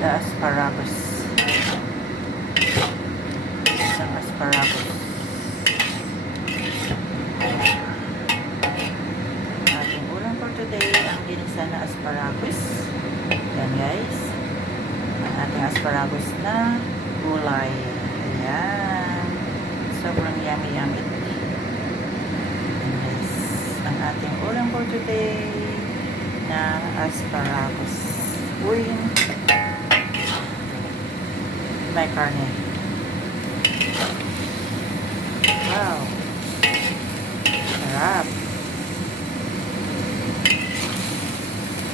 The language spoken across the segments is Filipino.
The asparagus. Isang asparagus. Ating ulam for today, ang ginisa na asparagus. Yan guys. Ang ating asparagus na gulay. Ayan. Sobrang yummy. Yan guys. Ang ating ulam for today na asparagus. Uy. May karne. Wow. Sarap.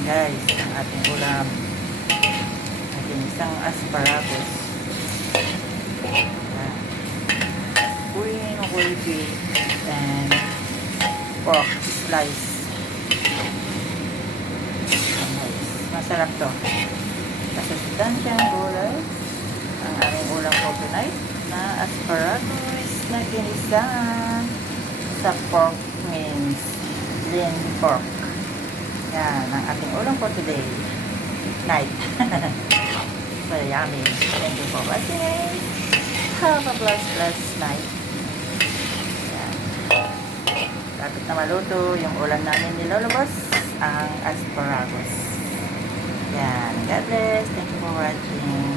Guys, ang ating ulam. Ating isang asparagus. Queen wavy and pork slice. Masarap to. Masustansiyang gulay. Ang aming ulam po tonight na asparagus na ginisa sa pork means lean pork. Yan, ang ating ulam for today. Night. So yummy. Thank you for watching. Have a blessed night. Yan. Lapit na maluto yung ulam namin nilolobos, ang asparagus. Yan. God bless. Thank you for watching.